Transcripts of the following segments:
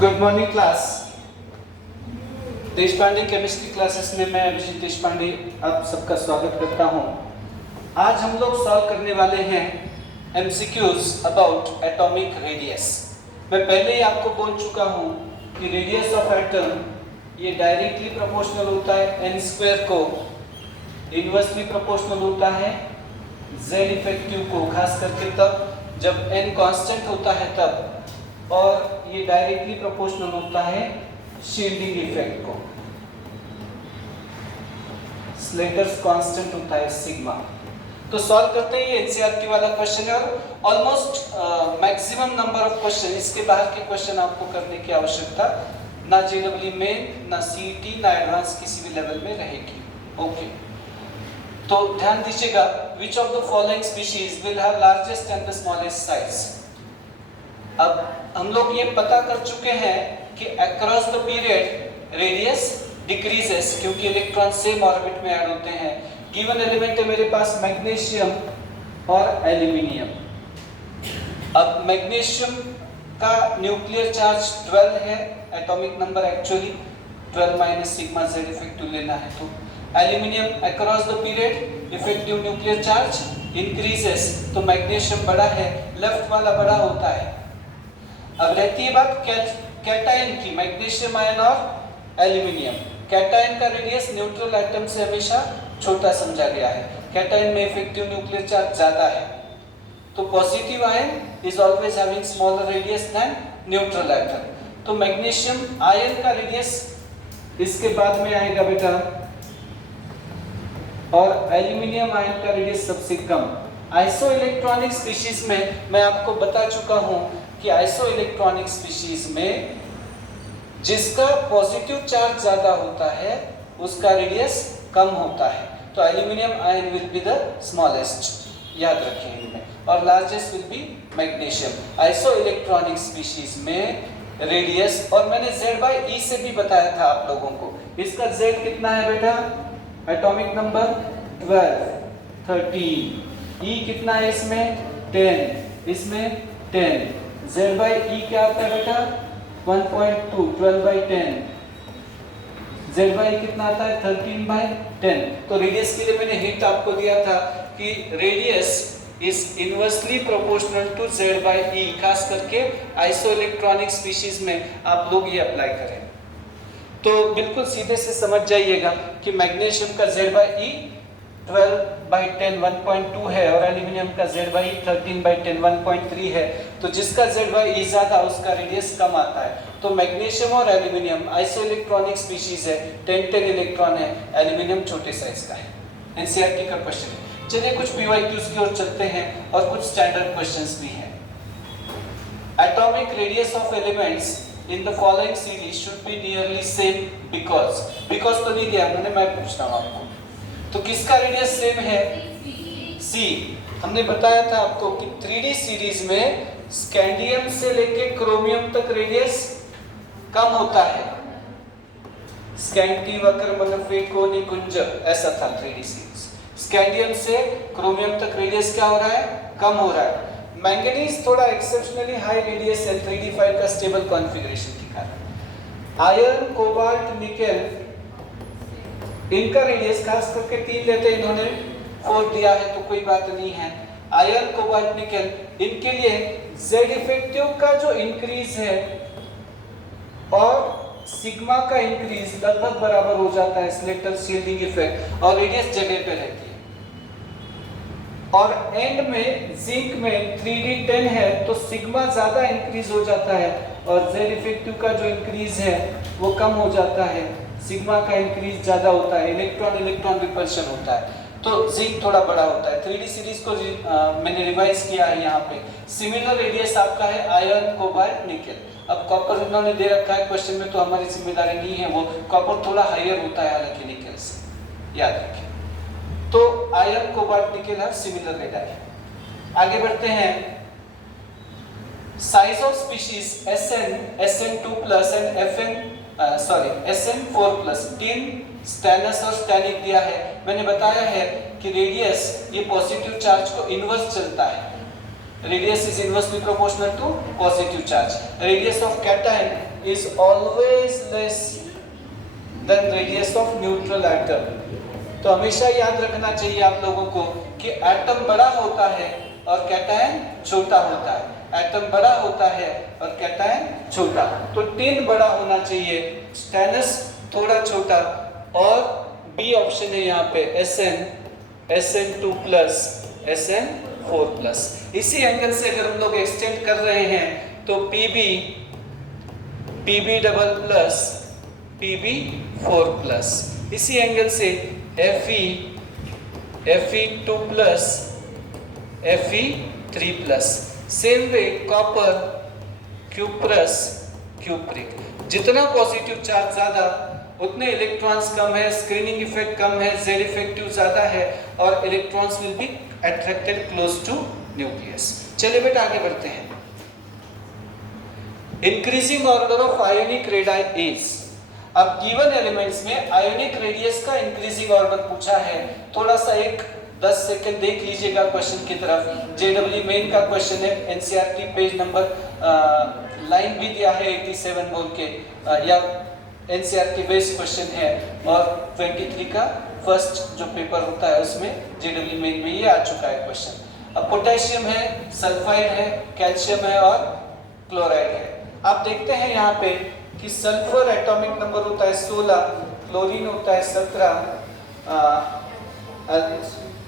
Good morning class. Deshpande chemistry classes में मैं अभिजीत देशपांडे आप सबका स्वागत करता हूं। आज हम लोग सॉल्व करने वाले हैं एमसीक्यूज अबाउट एटॉमिक रेडियस। मैं पहले ही आपको बोल चुका हूं कि रेडियस ऑफ एटम ये डायरेक्टली प्रोपोर्शनल होता है n स्क्वायर को, इनवर्सली प्रोपोर्शनल होता है z इफेक्टिव को, खास करके तब जब n कांस्टेंट होता है तब, और ये डायरेक्टली प्रोपोर्शनल होता है शील्डिंग इफेक्ट को। स्लेटर्स कांस्टेंट होता है सिग्मा। तो सॉल्व करते हैं, ये एनसीईआरटी वाला क्वेश्चन है और almost maximum number of question, इसके बाहर के क्वेश्चन आपको करने की आवश्यकता ना जेडब्ल्यू में, ना सीईटी, ना एडवांस किसी भी लेवल में रहेगी। ओके, तो ध्यान दीजिएगा, which of the following species will have largest and the smallest size. अब हम लोग ये पता कर चुके हैं कि across the period radius decreases क्योंकि इलेक्ट्रॉन सेम ऑर्बिट में ऐड होते हैं। गिवन एलिमेंट है मेरे पास मैग्नीशियम और एल्यूमिनियम। अब मैग्नीशियम का न्यूक्लियर चार्ज 12 है, atomic number actually 12 minus sigma Z effective लेना है। तो aluminium across the period effective nuclear charge increases, तो मैग्नीशियम बड़ा है, लेफ्ट वाला बड़ा होता है। अब रहती है बात कैटायन की, मैग्नीशियम आयन और एल्यूमिनियम। कैटायन का रेडियस न्यूट्रल एटम से हमेशा छोटा समझा गया है, कैटायन में इफेक्टिव न्यूक्लियर चार्ज ज्यादा है। तो positive ion is always having smaller radius than neutral atom. तो मैग्नीशियम आयन का रेडियस इसके बाद में आएगा बेटा, और एल्यूमिनियम आयन का रेडियस सबसे कम। आइसो इलेक्ट्रॉनिक स्पीशीज में मैं आपको बता चुका हूं कि आइसो इलेक्ट्रॉनिक स्पीशीज में जिसका पॉजिटिव चार्ज ज्यादा होता है उसका रेडियस कम होता है। तो aluminium ion will be the smallest, याद रखिए इनमें, और largest will be magnesium. Iso electronic species में रेडियस, और मैंने Z/E से भी बताया था आप लोगों को, इसका Z कितना है बेटा, एटॉमिक नंबर 12, 13, E कितना है इसमें 10, इसमें 10, Z/E क्या आता है बेटा 1.2, 12/10, Z/E कितना आता है 13/10। तो रेडियस के लिए मैंने हिंट आपको दिया था कि radius is inversely proportional to Z/E, खास करके आइसो इलेक्ट्रॉनिक स्पीशीज में आप लोग ये अप्लाई करें। तो बिल्कुल सीधे से समझ जाइएगा कि मैग्नीशियम का Z/E 12/10 1.2 है और एल्यूमिनियम का Z/E 13/10 1.3 है। तो जिसका Z/E ज्यादा उसका रेडियस कम आता है। तो मैग्नीशियम और एल्यूमिनियम आइसो इलेक्ट्रॉनिक स्पीशीज है, 10 इलेक्ट्रॉन है, एल्यूमिनियम छोटे साइज का है। एनसीईआरटी का क्वेश्चन है। चलिए कुछ पीवाईक्यूज की ओर चलते हैं और कुछ स्टैंडर्ड क्वेश्चंस भी हैं। Atomic radius of elements in the following series should be nearly same because तो नहीं दिया मैंने, मैं पूछता हूँ आपको, तो किसका रेडियस सेम है, C। हमने बताया था आपको कि 3D सीरीज में स्कैंडियम से लेके क्रोमियम तक रेडियस कम होता है, स्कैंटी वक्र मनफेको निकुंज, ऐसा था 3D सीरीज। स्कैंडियम से क्रोमियम तक रेडियस क्या हो रहा है, कम हो रहा है। मैंगनीज थोड़ा एक्सेप्शनली हाई रेडियस है 3D फाइल का स्टेबल कॉन्फ़िगरेशन के कारण। आयरन, कोबाल्ट, निकेल, इनका रेडियस खास करके 3 लेते हैं इन्होंने, 4 दिया है तो कोई बात नहीं है। आयरन, कोबाल्ट, निकेल, इनके लिए Z इफेक्टिव का जो इंक्रीज है और सिग्मा का इंक्रीज लगभग बराबर हो जाता है, स्लेटर शील्डिंग इफेक्ट, और रेडियस जगह पे रहती है। और एंड में जिंक में 3D10 है तो सिग्मा ज्यादा इंक्रीज हो जाता है और Z इफेक्टिव का जो इंक्रीज है वो कम हो जाता है, सिग्मा का इंक्रीज ज्यादा होता है, इलेक्ट्रॉन रिपल्शन होता है, तो जिंक थोड़ा बड़ा होता है। 3D सीरीज को मैंने रिवाइज किया है यहाँ पे। सिमिलर रेडियस आपका है आयरन, कोबाल्ट, निकेल। अब कॉपर उन्होंने दे रखा है क्वेश्चन में, तो हमारी जिम्मेदारी नहीं है, वो कॉपर थोड़ा हायर होता है हालांकि निकेल से, याद रखें। तो आयरन, कोबाल्ट, निकेल है सिमिलर रेडियस। आगे बढ़ते हैं। Size of species SN, SN2+ and SN4+, 3 stannous और स्टेनिक दिया है। मैंने बताया है कि रेडियस ये पॉजिटिव चार्ज को इनवर्स चलता है, Radius is inversely proportional to positive charge. Radius of cation is always less than radius of neutral atom. तो हमेशा याद रखना चाहिए आप लोगों को कि एटम बड़ा होता है और कैटायन छोटा होता है। एटम बड़ा होता है और कैटायन छोटा। तो टिन बड़ा होना चाहिए, स्टेनस थोड़ा छोटा, और बी ऑप्शन है यहाँ पे SN2 प्लस SN4 प्लस। इसी एंगल से अगर हम लोग एक्सटेंड कर रहे हैं तो PB double plus PB4 plus. इसी एंगल से Fe2 plus Fe3 plus. Same way copper cuprous cupric. जितना पॉजिटिव चार्ज ज्यादा उतने इलेक्ट्रॉन्स कम है, स्क्रीनिंग इफेक्ट कम है, जेड इफेक्टिव ज्यादा है और electrons will be attracted close to nucleus. चलिए बेटा आगे बढ़ते हैं। Increasing order of ionic radii is. अब गिवन एलिमेंट्स में आयोनिक रेडियस का इंक्रीजिंग ऑर्डर पूछा है। थोड़ा सा एक 10 सेकंड देख लीजिएगा क्वेश्चन की तरफ। जेडब्ल्यू मेन का क्वेश्चन है, एनसीईआरटी पेज नंबर लाइन भी दिया है 87 बोल के, या एनसीईआरटी बेस्ड क्वेश्चन है, और 23 का फर्स्ट जो पेपर होता है उसमें जेडब्ल्यू मेन में ये आ चुका है क्वेश्चन। अब पोटेशियम है, सल्फाइड है, कैल्शियम है और क्लोराइड है। आप देखते हैं यहाँ पे कि सल्फर एटॉमिक नंबर होता है 16, क्लोरीन होता है 17,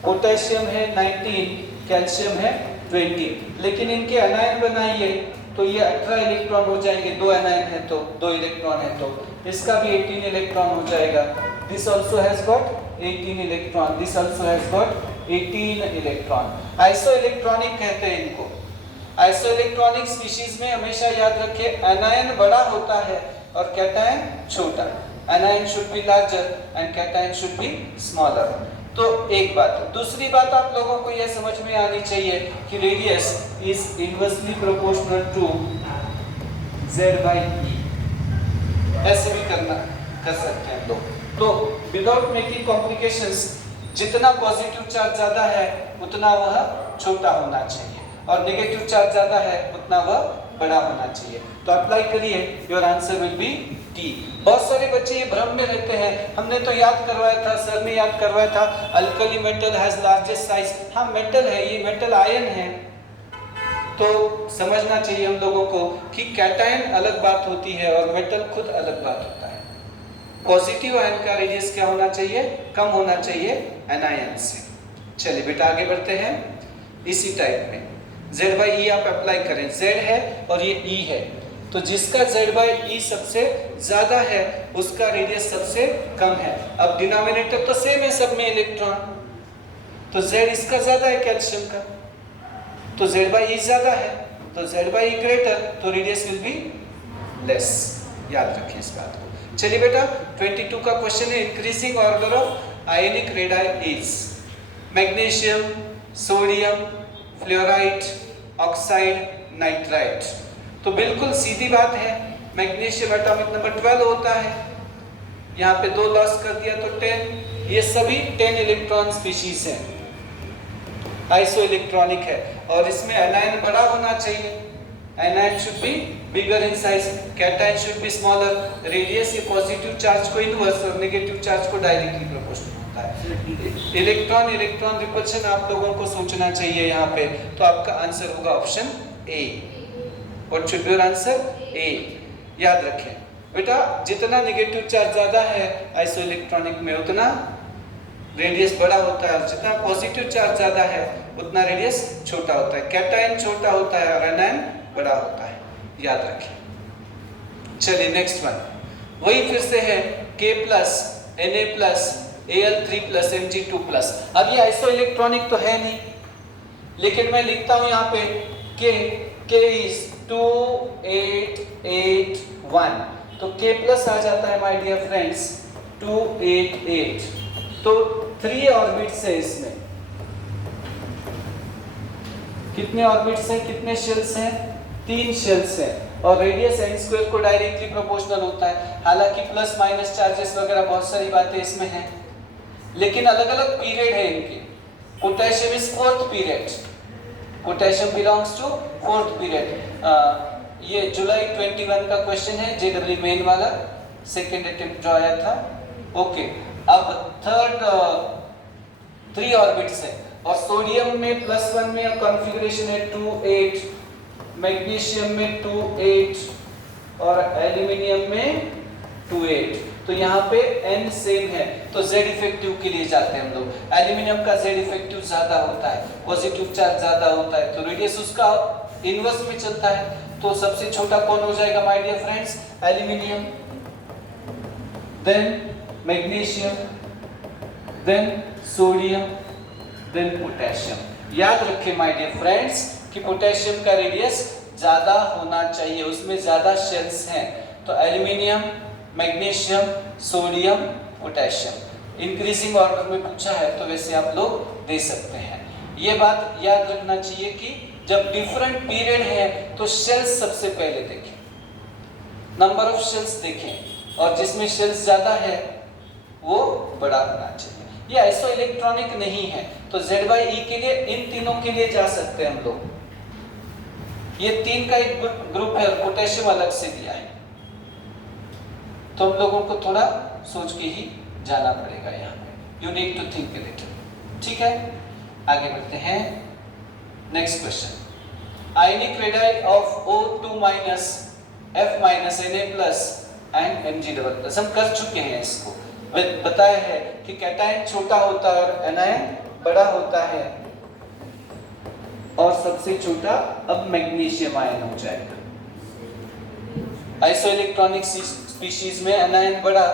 पोटेशियम है 19, कैल्शियम है 20। लेकिन इनके अनायन बनाइए तो ये 18 इलेक्ट्रॉन हो जाएंगे। 2 अनायन है तो 2 इलेक्ट्रॉन है तो इसका भी 18 इलेक्ट्रॉन हो जाएगा। This also has got 18 electron, this also has got 18 electron. Iso electronic कहते हैं इनको। आइसो इलेक्ट्रॉनिक स्पीशीज में हमेशा याद रखिए अनायन बड़ा होता है और कैटायन छोटा। अनायन should be larger and cation should be smaller. तो एक बात। दूसरी बात आप लोगों को यह समझ में आनी चाहिए कि radius is inversely proportional to Z/E। ऐसे भी कर सकते हैं लोग। तो विदाउट मेकिंग कॉम्प्लिकेशंस, जितना पॉजिटिव चार्ज ज्यादा है उतना वह छोटा होना चाहिए और नेगेटिव चार्ज ज्यादा है उतना वह बड़ा होना चाहिए। तो अप्लाई करिए, your answer will be T. बहुत सारे बच्चे ये भ्रम में रहते हैं, हमने तो याद करवाया था, सर ने याद करवाया था, alkali metal has largest size. हाँ मेटल है, ये मेटल आयन है। तो समझना चाहिए हम लोगों को कि कैटायन अलग बात होती है और मेटल खुद अलग बात होता है। पॉजिटिव आयन का रेडियस क्या होना चाहिए? कम होना चाहिए एनायन से। चलिए बेटा आगे बढ़ते हैं। इसी टाइप में Z/E आप अप्लाई करें। Z है और ये E है, तो जिसका Z/E सबसे ज्यादा है उसका रेडियस सबसे कम है। अब डिनोमिनेटर तो सेम है सब में इलेक्ट्रॉन, तो Z इसका ज्यादा है कैल्शियम का, तो Z/E ज्यादा है, तो Z/E ग्रेटर, तो रेडियस विल बी लेस। याद रखिए इस बात को। चलिए बेटा 22 का क्वेश्चन है, increasing order of ionic radii is. Magnesium, sodium, fluoride, oxide, nitrite. तो बिल्कुल सीधी बात है, मैग्नीशियम एटॉमिक नंबर 12 होता है, यहाँ पे 2 लॉस कर दिया तो 10। ये सभी 10 इलेक्ट्रॉन स्पीशीज हैं, आइसो इलेक्ट्रॉनिक है और इसमें एनायन बड़ा होना चाहिए। Anion should be bigger in size, cation should be smaller. Radius ये पॉजिटिव चार्ज को इनवर्स और नेगेटिव चार्ज को डायरेक्टली प्रोपोर्शनल होता है। इलेक्ट्रॉन इलेक्ट्रॉन रिपल्शन आप लोगों को सोचना चाहिए यहाँ पे, तो आपका आंसर होगा option A. What should be your answer? A. याद रखें बेटा, जितना नेगेटिव चार्ज ज्यादा है आइसो इलेक्ट्रॉनिक में उतना रेडियस बड़ा होता है, जितना पॉजिटिव चार्ज ज्यादा है उतना रेडियस छोटा होता है। कैटायन छोटा होता है और एनायन बड़ा होता है, याद रखें। चलिए नेक्स्ट वन, वही फिर से है K plus Na plus Al3 plus Mg2 plus. अब ये आइसो इलेक्ट्रॉनिक तो है नहीं, लेकिन मैं लिखता हूं यहाँ पे K इज 2 8 8 1, तो K प्लस आ जाता है माय डियर फ्रेंड्स 2 8 8। तो 3 ऑर्बिट्स है इसमें। कितने ऑर्बिट्स हैं, कितने शेल्स हैं? 3 शेल्स हैं और रेडियस n स्क्वायर को डायरेक्टली प्रोपोर्शनल होता है। हालांकि प्लस माइनस चार्जेस वगैरह बहुत सारी बातें इसमें हैं, लेकिन अलग अलग पीरियड है इनके। Potassium is 4th period, potassium belongs to fourth period. ये जुलाई 21 का क्वेश्चन है, जेडब्ल्यू मेन वाला, सेकेंड अटेम्प्ट जो आया था। ओके, अब थर्ड 3 ऑर्बिट्स है और सोडियम में +1 में कॉन्फ़िगरेशन है 2 8, मैग्नीशियम में 2 8 और एल्यूमिनियम में 2 8। तो यहाँ पे n सेम है तो z इफेक्टिव के लिए जाते हैं हम लोग। एल्यूमिनियम का z इफेक्टिव ज्यादा होता है, पॉजिटिव चार्ज ज्यादा होता है, तो रेडियस उसका इनवर्स में चलता है। तो सबसे छोटा कौन हो जाएगा my dear friends? Aluminium, then magnesium, then sodium, then potassium. याद रखें माय डियर फ्रेंड्स कि पोटेशियम का रेडियस ज्यादा होना चाहिए, उसमें ज्यादा शेल्स हैं। तो aluminium, magnesium, sodium, potassium. Increasing order में पूछा है तो वैसे आप लोग दे सकते हैं। ये बात याद रखना चाहिए कि जब डिफरेंट पीरियड है तो शेल्स सबसे पहले देखें, नंबर ऑफ शेल्स देखें, और जिसमें शेल्स ज्यादा है वो बड़ा होना चाहिए। ये आइसो इलेक्ट्रॉनिक नहीं है तो Z/E के लिए इन तीनों के लिए जा सकते हैं हम लोग। ये 3 का एक ग्रुप है और पोटेशियम अलग से दिया है, तो हम लोगों को थोड़ा सोच के ही जाना पड़ेगा यहाँ पे। You need to think it. ठीक है, आगे बढ़ते हैं। Next question, ionic radii of O2- F- Na+ and Mg++। हम कर चुके हैं इसको, बताया है कि कैटायन छोटा होता है और एनायन बड़ा होता है, और सबसे छोटा अब मैग्नीशियम आयन हो जाएगा। आइसोइलेक्ट्रॉनिक स्पीशीज में एनायन बड़ा,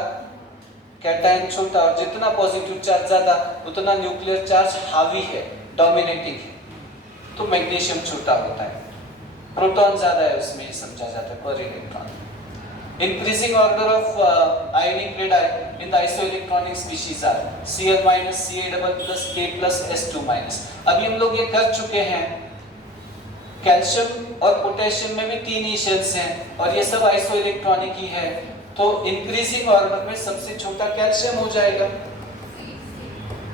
कैटायन छोटा, और जितना पॉजिटिव चार्ज ज्यादा उतना न्यूक्लियर चार्ज हावी है, डोमिनेटिंग है। तो मैग्नीशियम छोटा होता है, प्रोटॉन ज्यादा है उसमें, समझा जाता है पर electron. Increasing order of ionic radii in the isoelectronic species are Cl-, Ca++, K+S2-। अभी हम लोग ये कर चुके हैं। कैल्शियम और पोटेशियम में भी 3 ही शेल्स हैं और ये सब आइसोइलेक्ट्रॉनिक ही है, तो इंक्रीजिंग ऑर्डर में सबसे छोटा कैल्शियम हो जाएगा,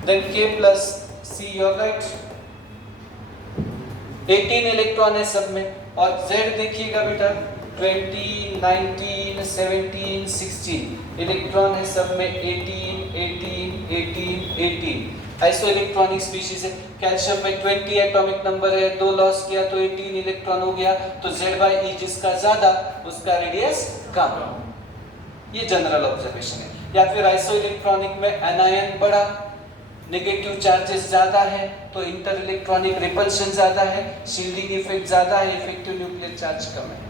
then K+C, your right. 18 electron है सब में, और Z देखिएगा बेटा 20, 19, 17, 16 इलेक्ट्रॉन है सब में, 18, 18, 18, 18। आइसोइलेक्ट्रॉनिक स्पीशीज है। कैल्शियम में 20 एटॉमिक नंबर है, 2 लॉस किया तो 18 इलेक्ट्रॉन हो गया, तो Z/E जिसका ज्यादा उसका रेडियस कम। ये जनरल ऑब्जर्वेशन है। या फिर आइसोइलेक्ट्रॉनिक में एनायन बड़ा, नेगेटिव चार्जेस ज्यादा है तो इंटर इलेक्ट्रॉनिक रिपल्शन ज्यादा है, शील्डिंग इफेक्ट ज्यादा है, इफेक्टिव न्यूक्लियर चार्ज कम है।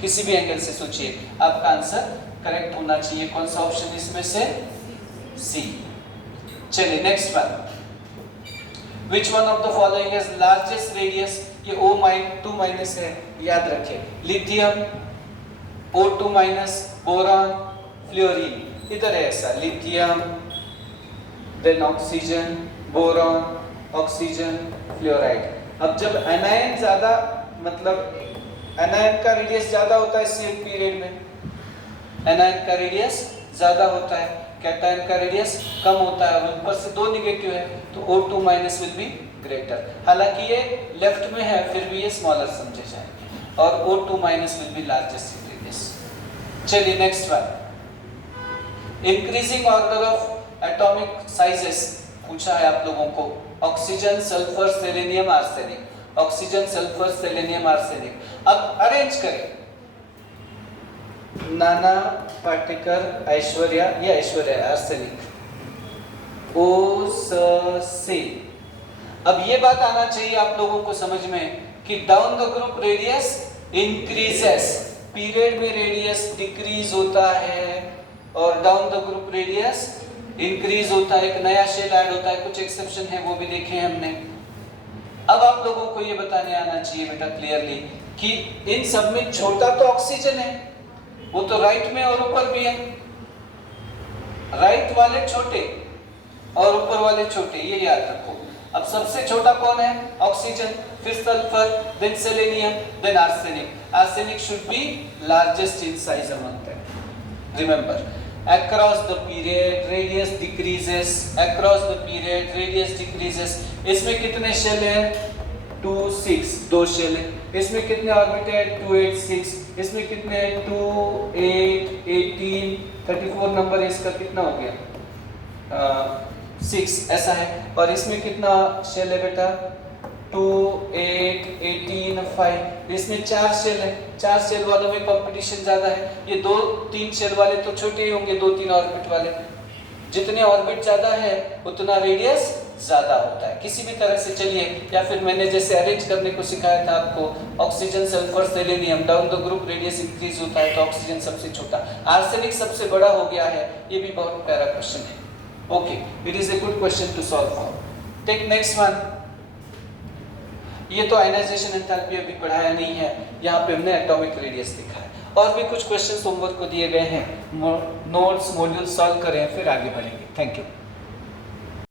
किसी भी एंगल से सोचिए, आपका आंसर करेक्ट होना चाहिए। कौन सा ऑप्शन इसमें से? सी। चलिए next one, which one of the following has largest radius? ये O2- है, याद रखें। Lithium, O2-, boron, fluorine. इधर है ऐसा, lithium, then oxygen, boron, oxygen, fluoride. अब जब एनायन ज्यादा, मतलब एनायन का रेडियस ज्यादा होता है सेम पीरियड में, एनायन का रेडियस ज्यादा होता है, कैटायन का रेडियस कम होता है, ऊपर से 2 नेगेटिव है तो O2- विल बी ग्रेटर। हालांकि ये लेफ्ट में है फिर भी ये स्मॉलर समझे जाएंगे, और O2- will be largest radius. चलिए next one, increasing order of atomic sizes पूछा है आप लोगों को। Oxygen, sulphur, selenium, arsenic. Oxygen, sulphur, selenium, arsenic. अब अरेंज करें। नाना पाटेकर, ऐश्वर्या, ये ऐश्वर्या आर्सेनिक, O से। अब ये बात आना चाहिए आप लोगों को समझ में कि down the group radius increases, period में रेडियस डिक्रीज होता है और down the group radius increase होता है, एक नया शेल ऐड होता है, कुछ एक्सेप्शन है वो भी देखे हमने। अब आप लोगों को ये बताने आना चाहिए बेटा क्लियरली कि इन सब में छोटा तो ऑक्सीजन है, वो तो राइट में और ऊपर भी है, राइट वाले छोटे और ऊपर वाले छोटे, ये याद रखो। अब सबसे छोटा कौन है? ऑक्सीजन, फिर sulphur, then selenium, then arsenic. Arsenic should be largest in size among them. Remember, across the period radius decreases, across the period radius decreases। इसमें कितने शेल हैं? 2 6 दो शेल है। इसमें कितने ऑर्बिट है 2 8 6, इसमें कितने हैं 2 8 18 34 नंबर है इसका, कितना हो गया 6 ऐसा है। और इसमें कितना शेल है बेटा 2 8 18 5, इसमें 4 शेल है। 4 शेल वालों में कंपटीशन ज्यादा है, ये 2 3 शेल वाले तो छोटे ही होंगे, 2 3 ऑर्बिट वाले। जितने ऑर्बिट ज्यादा है उतना रेडियस ज्यादा होता है। किसी भी तरह से चलिए, या फिर मैंने जैसे अरेंज करने को सिखाया था आपको, oxygen sulphur selenium down the group radius increase होता है तो ऑक्सीजन सबसे छोटा, आर्सेनिक सबसे बड़ा हो गया है। ये भी बहुत प्यारा क्वेश्चन है। Okay, it is a good question to solve for. Take next one. ये तो आयनाइजेशन एंथैल्पी अभी पढ़ाया नहीं है, यहाँ पे हमने एटॉमिक रेडियस लिखा है। और भी कुछ क्वेश्चंस होमवर्क को दिए गए हैं, नोट्स मॉड्यूल सॉल्व करें फिर आगे बढ़ेंगे। Thank you.